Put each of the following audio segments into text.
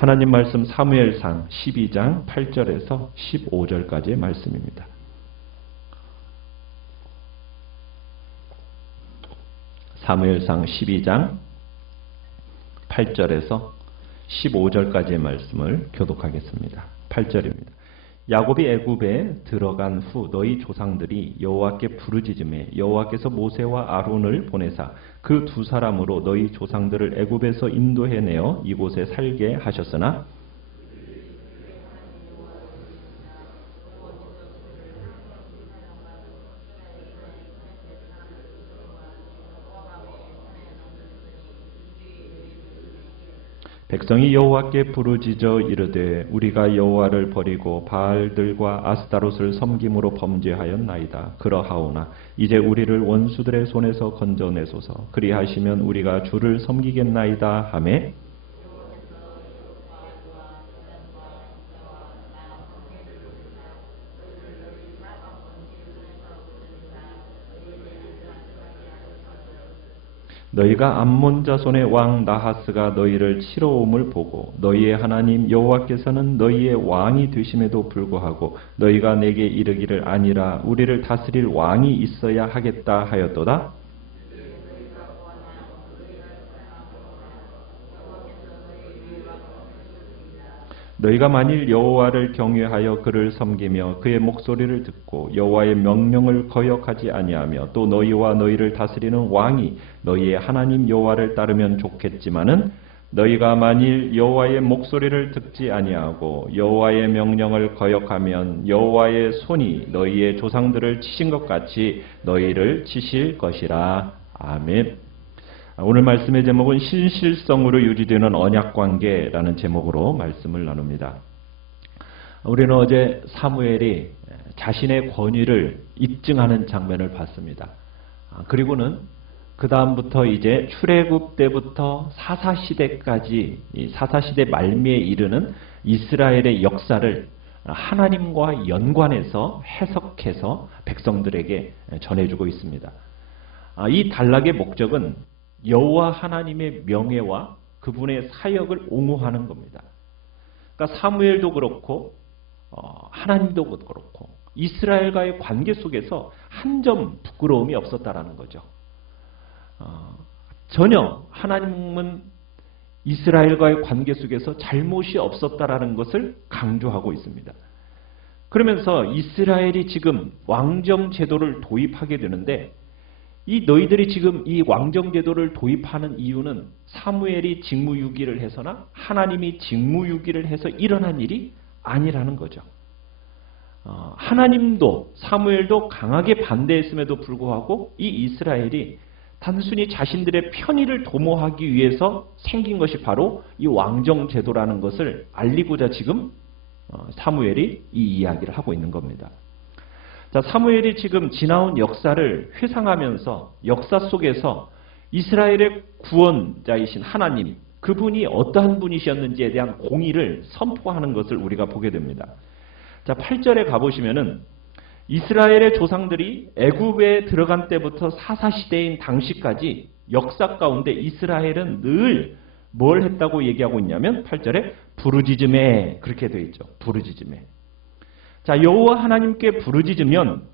하나님 말씀 사무엘상 12장 8절에서 15절까지의 말씀입니다. 사무엘상 12장 8절에서 15절까지의 말씀을 교독하겠습니다. 8절입니다. 야곱이 애굽에 들어간 후 너희 조상들이 여호와께 부르짖음에 여호와께서 모세와 아론을 보내사 그 두 사람으로 너희 조상들을 애굽에서 인도해내어 이곳에 살게 하셨으나 백성이 여호와께 부르짖어 이르되 우리가 여호와를 버리고 바알들과 아스타롯을 섬김으로 범죄하였나이다. 그러하오나 이제 우리를 원수들의 손에서 건져내소서. 그리하시면 우리가 주를 섬기겠나이다 하매 너희가 암몬 자손의 왕 나하스가 너희를 치러옴을 보고 너희의 하나님 여호와께서는 너희의 왕이 되심에도 불구하고 너희가 내게 이르기를 아니라 우리를 다스릴 왕이 있어야 하겠다 하였도다. 너희가 만일 여호와를 경외하여 그를 섬기며 그의 목소리를 듣고 여호와의 명령을 거역하지 아니하며 또 너희와 너희를 다스리는 왕이 너희의 하나님 여호와를 따르면 좋겠지만은 너희가 만일 여호와의 목소리를 듣지 아니하고 여호와의 명령을 거역하면 여호와의 손이 너희의 조상들을 치신 것 같이 너희를 치실 것이라. 아멘. 오늘 말씀의 제목은 신실성으로 유지되는 언약관계라는 제목으로 말씀을 나눕니다. 우리는 어제 사무엘이 자신의 권위를 입증하는 장면을 봤습니다. 그리고는 그 다음부터 이제 출애굽 때부터 사사시대까지 사사시대 말미에 이르는 이스라엘의 역사를 하나님과 연관해서 해석해서 백성들에게 전해주고 있습니다. 이 단락의 목적은 여호와 하나님의 명예와 그분의 사역을 옹호하는 겁니다. 그러니까 사무엘도 그렇고 하나님도 그렇고 이스라엘과의 관계 속에서 한 점 부끄러움이 없었다라는 거죠. 전혀 하나님은 이스라엘과의 관계 속에서 잘못이 없었다라는 것을 강조하고 있습니다. 그러면서 이스라엘이 지금 왕정 제도를 도입하게 되는데 이 너희들이 지금 이 왕정 제도를 도입하는 이유는 사무엘이 직무유기를 해서나 하나님이 직무유기를 해서 일어난 일이 아니라는 거죠. 하나님도 사무엘도 강하게 반대했음에도 불구하고 이 이스라엘이 단순히 자신들의 편의를 도모하기 위해서 생긴 것이 바로 이 왕정 제도라는 것을 알리고자 지금 사무엘이 이 이야기를 하고 있는 겁니다. 자, 사무엘이 지금 지나온 역사를 회상하면서 역사 속에서 이스라엘의 구원자이신 하나님, 그분이 어떠한 분이셨는지에 대한 공의를 선포하는 것을 우리가 보게 됩니다. 자, 8절에 가보시면은 이스라엘의 조상들이 애굽에 들어간 때부터 사사시대인 당시까지 역사 가운데 이스라엘은 늘 뭘 했다고 얘기하고 있냐면 8절에 부르짖음에 그렇게 되어 있죠. 부르짖음에. 자, 여호와 하나님께 부르짖으면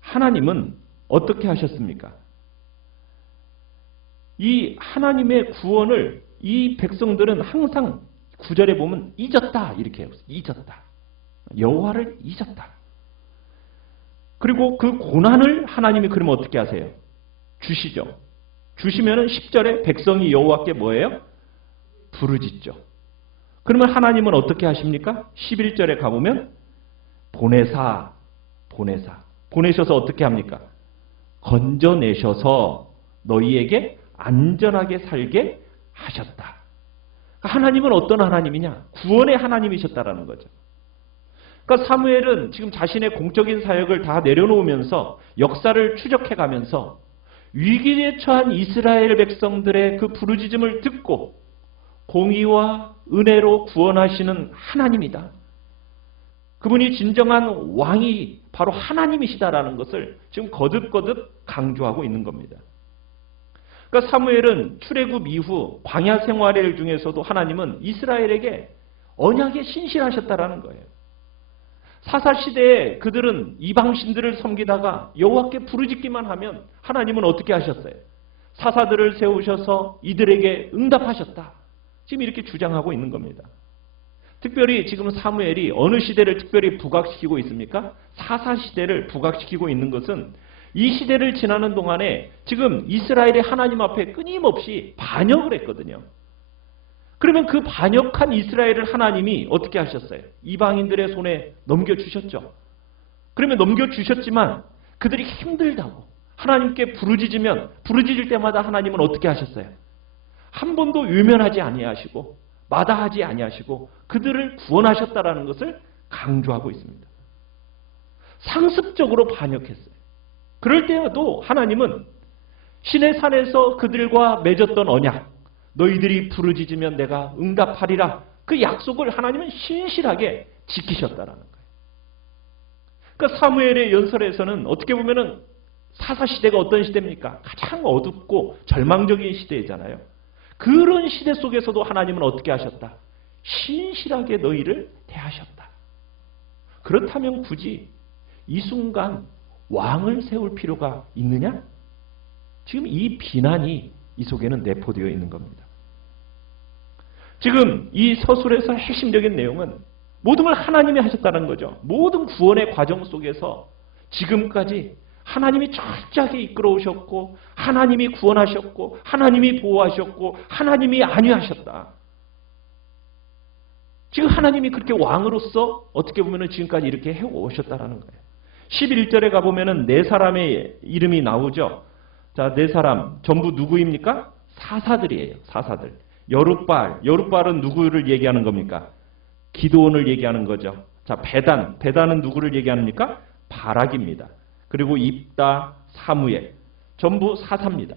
하나님은 어떻게 하셨습니까? 이 하나님의 구원을 이 백성들은 항상 9절에 보면 잊었다 이렇게 해요. 잊었다. 여호와를 잊었다. 그리고 그 고난을 하나님이 그러면 어떻게 하세요? 주시죠. 주시면은 10절에 백성이 여호와께 뭐예요? 부르짖죠. 그러면 하나님은 어떻게 하십니까? 11절에 가보면 보내셔서 어떻게 합니까? 건져내셔서 너희에게 안전하게 살게 하셨다. 하나님은 어떤 하나님이냐? 구원의 하나님이셨다라는 거죠. 그러니까 사무엘은 지금 자신의 공적인 사역을 다 내려놓으면서 역사를 추적해가면서 위기에 처한 이스라엘 백성들의 그 부르짖음을 듣고 공의와 은혜로 구원하시는 하나님이다. 그분이 진정한 왕이 바로 하나님이시다라는 것을 지금 거듭거듭 강조하고 있는 겁니다. 그러니까 사무엘은 출애굽 이후 광야 생활 중에서도 하나님은 이스라엘에게 언약에 신실하셨다라는 거예요. 사사 시대에 그들은 이방신들을 섬기다가 여호와께 부르짖기만 하면 하나님은 어떻게 하셨어요? 사사들을 세우셔서 이들에게 응답하셨다. 지금 이렇게 주장하고 있는 겁니다. 특별히 지금 사무엘이 어느 시대를 특별히 부각시키고 있습니까? 사사 시대를 부각시키고 있는 것은 이 시대를 지나는 동안에 지금 이스라엘이 하나님 앞에 끊임없이 반역을 했거든요. 그러면 그 반역한 이스라엘을 하나님이 어떻게 하셨어요? 이방인들의 손에 넘겨주셨죠. 그러면 넘겨주셨지만 그들이 힘들다고 하나님께 부르짖을 때마다 하나님은 어떻게 하셨어요? 한 번도 외면하지 아니하시고 마다하지 아니하시고 그들을 구원하셨다라는 것을 강조하고 있습니다. 상습적으로 반역했어요. 그럴 때에도 하나님은 신의 산에서 그들과 맺었던 언약, 너희들이 부르짖으면 내가 응답하리라, 그 약속을 하나님은 신실하게 지키셨다라는 거예요. 그러니까 사무엘의 연설에서는 어떻게 보면은 사사시대가 어떤 시대입니까? 가장 어둡고 절망적인 시대잖아요. 그런 시대 속에서도 하나님은 어떻게 하셨다? 신실하게 너희를 대하셨다. 그렇다면 굳이 이 순간 왕을 세울 필요가 있느냐? 지금 이 비난이 이 속에는 내포되어 있는 겁니다. 지금 이 서술에서 핵심적인 내용은 모든 걸 하나님이 하셨다는 거죠. 모든 구원의 과정 속에서 지금까지 하나님이 철저하게 이끌어오셨고 하나님이 구원하셨고 하나님이 보호하셨고 하나님이 안위하셨다. 지금 하나님이 그렇게 왕으로서 어떻게 보면 지금까지 이렇게 해오셨다라는 거예요. 11절에 가보면 네 사람의 이름이 나오죠. 자, 네 사람 전부 누구입니까? 사사들이에요. 사사들. 여룻바알은 누구를 얘기하는 겁니까? 기드온을 얘기하는 거죠. 자, 베단은 누구를 얘기합니까? 바락입니다. 그리고 입다, 사무엘, 전부 사사입니다.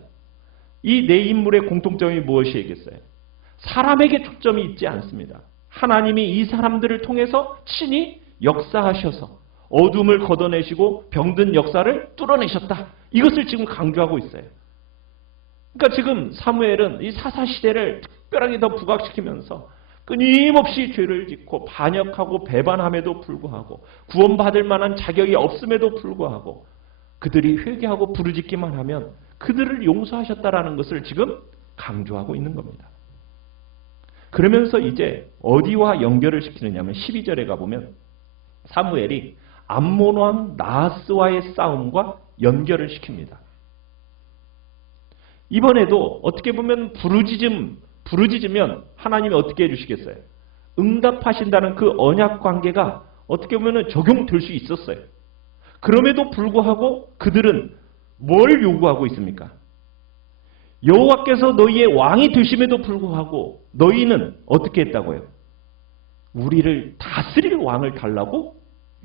이 네 인물의 공통점이 무엇이겠어요? 사람에게 초점이 있지 않습니다. 하나님이 이 사람들을 통해서 친히 역사하셔서 어둠을 걷어내시고 병든 역사를 뚫어내셨다. 이것을 지금 강조하고 있어요. 그러니까 지금 사무엘은 이 사사시대를 특별하게 더 부각시키면서 끊임없이 죄를 짓고 반역하고 배반함에도 불구하고 구원받을 만한 자격이 없음에도 불구하고 그들이 회개하고 부르짖기만 하면 그들을 용서하셨다라는 것을 지금 강조하고 있는 겁니다. 그러면서 이제 어디와 연결을 시키느냐면 12절에 가보면 사무엘이 암몬 왕 나하스와의 싸움과 연결을 시킵니다. 이번에도 어떻게 보면 부르짖으면 하나님이 어떻게 해주시겠어요? 응답하신다는 그 언약 관계가 어떻게 보면 적용될 수 있었어요. 그럼에도 불구하고 그들은 뭘 요구하고 있습니까? 여호와께서 너희의 왕이 되심에도 불구하고 너희는 어떻게 했다고요? 우리를 다스릴 왕을 달라고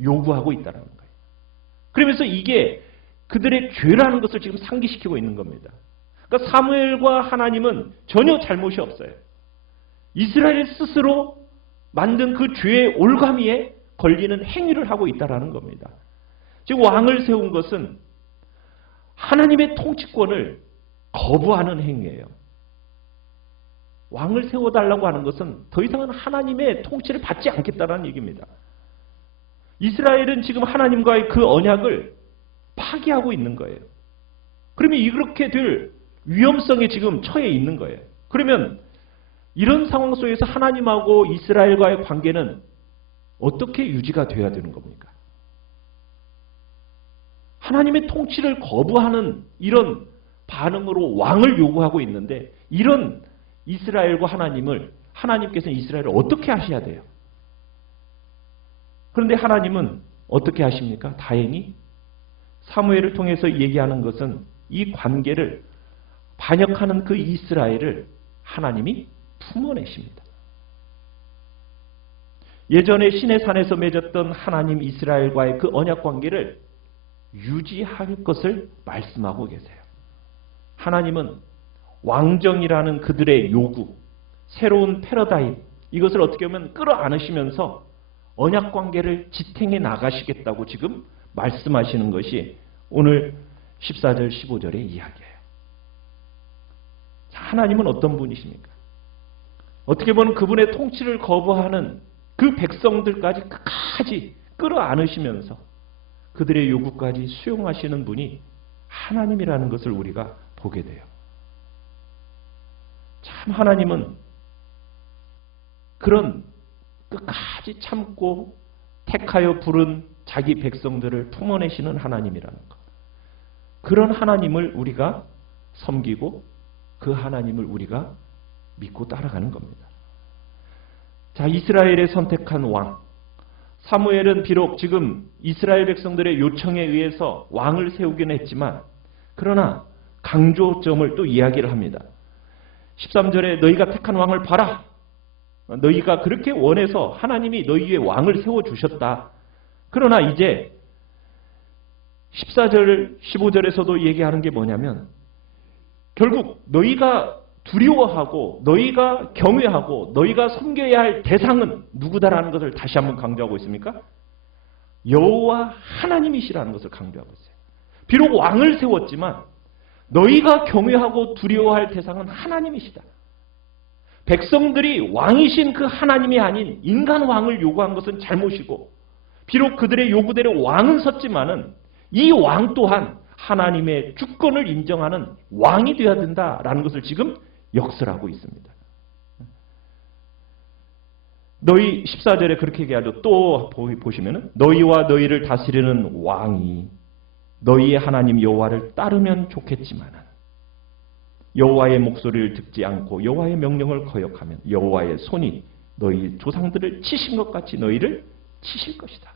요구하고 있다는 거예요. 그러면서 이게 그들의 죄라는 것을 지금 상기시키고 있는 겁니다. 그러니까 사무엘과 하나님은 전혀 잘못이 없어요. 이스라엘 스스로 만든 그 죄의 올가미에 걸리는 행위를 하고 있다는 겁니다. 지금 왕을 세운 것은 하나님의 통치권을 거부하는 행위예요. 왕을 세워달라고 하는 것은 더 이상은 하나님의 통치를 받지 않겠다는 얘기입니다. 이스라엘은 지금 하나님과의 그 언약을 파기하고 있는 거예요. 그러면 이렇게 될 위험성에 지금 처해 있는 거예요. 그러면 이런 상황 속에서 하나님하고 이스라엘과의 관계는 어떻게 유지가 돼야 되는 겁니까? 하나님의 통치를 거부하는 이런 반응으로 왕을 요구하고 있는데 이런 이스라엘과 하나님께서는 이스라엘을 어떻게 하셔야 돼요? 그런데 하나님은 어떻게 하십니까? 다행히 사무엘을 통해서 얘기하는 것은 이 관계를 반역하는 그 이스라엘을 하나님이 품어내십니다. 예전에 신의 산에서 맺었던 하나님 이스라엘과의 그 언약 관계를 유지할 것을 말씀하고 계세요. 하나님은 왕정이라는 그들의 요구, 새로운 패러다임, 이것을 어떻게 보면 끌어안으시면서 언약 관계를 지탱해 나가시겠다고 지금 말씀하시는 것이 오늘 14절 15절의 이야기예요. 하나님은 어떤 분이십니까? 어떻게 보면 그분의 통치를 거부하는 그 백성들까지 끝까지 끌어안으시면서 그들의 요구까지 수용하시는 분이 하나님이라는 것을 우리가 보게 돼요. 참 하나님은 그런 끝까지 참고 택하여 부른 자기 백성들을 품어내시는 하나님이라는 것. 그런 하나님을 우리가 섬기고 그 하나님을 우리가 믿고 따라가는 겁니다. 자, 이스라엘의 선택한 왕. 사무엘은 비록 지금 이스라엘 백성들의 요청에 의해서 왕을 세우긴 했지만 그러나 강조점을 또 이야기를 합니다. 13절에 너희가 택한 왕을 봐라. 너희가 그렇게 원해서 하나님이 너희의 왕을 세워주셨다. 그러나 이제 14절, 15절에서도 얘기하는 게 뭐냐면 결국 너희가 두려워하고 너희가 경외하고 너희가 섬겨야 할 대상은 누구다라는 것을 다시 한번 강조하고 있습니까? 여호와 하나님이시라는 것을 강조하고 있어요. 비록 왕을 세웠지만 너희가 경외하고 두려워할 대상은 하나님이시다. 백성들이 왕이신 그 하나님이 아닌 인간 왕을 요구한 것은 잘못이고 비록 그들의 요구대로 왕은 섰지만은 이 왕 또한 하나님의 주권을 인정하는 왕이 되어야 된다라는 것을 지금 역설하고 있습니다. 너희 14절에 그렇게 얘기하죠. 또 보시면은 너희와 너희를 다스리는 왕이 너희의 하나님 여호와를 따르면 좋겠지만은 여호와의 목소리를 듣지 않고 여호와의 명령을 거역하면 여호와의 손이 너희 조상들을 치신 것 같이 너희를 치실 것이다.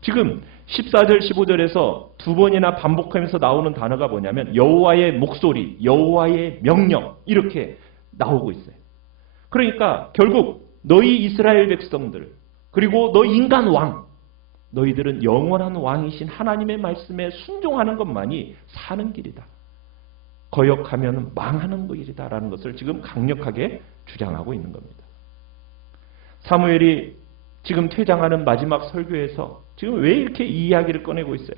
지금 14절 15절에서 두 번이나 반복하면서 나오는 단어가 뭐냐면 여호와의 목소리, 여호와의 명령 이렇게 나오고 있어요. 그러니까 결국 너희 이스라엘 백성들 그리고 너희 인간 왕 너희들은 영원한 왕이신 하나님의 말씀에 순종하는 것만이 사는 길이다. 거역하면 망하는 길이다라는 것을 지금 강력하게 주장하고 있는 겁니다. 사무엘이 지금 퇴장하는 마지막 설교에서 지금 왜 이렇게 이 이야기를 꺼내고 있어요?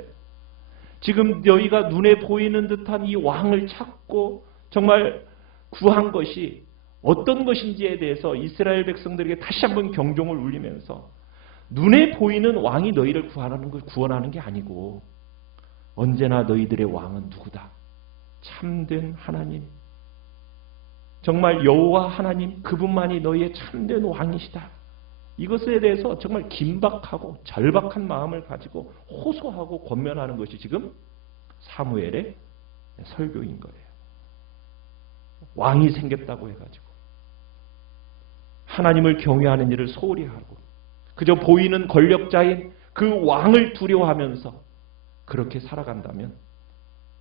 지금 너희가 눈에 보이는 듯한 이 왕을 찾고 정말 구한 것이 어떤 것인지에 대해서 이스라엘 백성들에게 다시 한번 경종을 울리면서 눈에 보이는 왕이 너희를 구원하는 게 아니고 언제나 너희들의 왕은 누구다? 참된 하나님. 정말 여호와 하나님 그분만이 너희의 참된 왕이시다. 이것에 대해서 정말 긴박하고 절박한 마음을 가지고 호소하고 권면하는 것이 지금 사무엘의 설교인 거예요. 왕이 생겼다고 해가지고 하나님을 경외하는 일을 소홀히 하고 그저 보이는 권력자인 그 왕을 두려워하면서 그렇게 살아간다면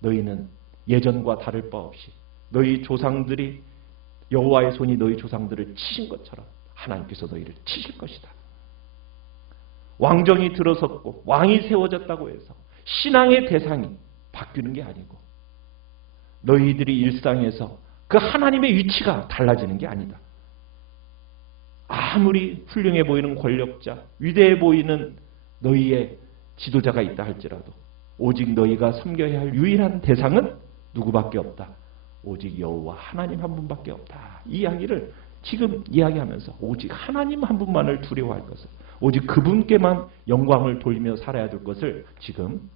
너희는 예전과 다를 바 없이 너희 조상들이 여호와의 손이 너희 조상들을 치신 것처럼 하나님께서 너희를 치실 것이다. 왕정이 들어섰고 왕이 세워졌다고 해서 신앙의 대상이 바뀌는 게 아니고 너희들이 일상에서 그 하나님의 위치가 달라지는 게 아니다. 아무리 훌륭해 보이는 권력자, 위대해 보이는 너희의 지도자가 있다 할지라도 오직 너희가 섬겨야 할 유일한 대상은 누구밖에 없다. 오직 여호와 하나님 한 분밖에 없다. 이 이야기를 지금 이야기하면서 오직 하나님 한 분만을 두려워할 것을 오직 그분께만 영광을 돌리며 살아야 될 것을 지금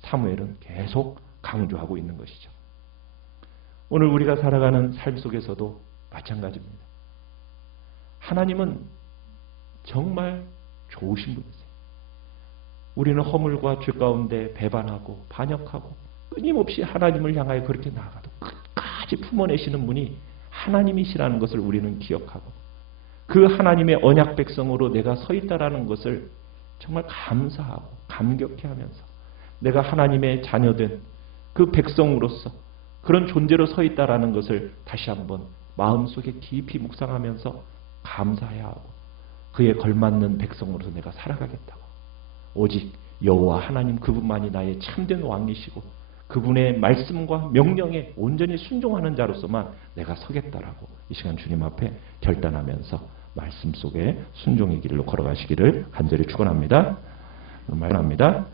사무엘은 계속 강조하고 있는 것이죠. 오늘 우리가 살아가는 삶 속에서도 마찬가지입니다. 하나님은 정말 좋으신 분이세요. 우리는 허물과 죄 가운데 배반하고 반역하고 끊임없이 하나님을 향하여 그렇게 나아가도 끝까지 품어내시는 분이 하나님이시라는 것을 우리는 기억하고 그 하나님의 언약 백성으로 내가 서 있다라는 것을 정말 감사하고 감격해하면서 내가 하나님의 자녀된 그 백성으로서 그런 존재로 서 있다라는 것을 다시 한번 마음속에 깊이 묵상하면서 감사해야 하고 그에 걸맞는 백성으로서 내가 살아가겠다고 오직 여호와 하나님 그분만이 나의 참된 왕이시고 그분의 말씀과 명령에 온전히 순종하는 자로서만 내가 서겠다라고 이 시간 주님 앞에 결단하면서 말씀 속에 순종의 길로 걸어가시기를 간절히 축원합니다. 말합니다.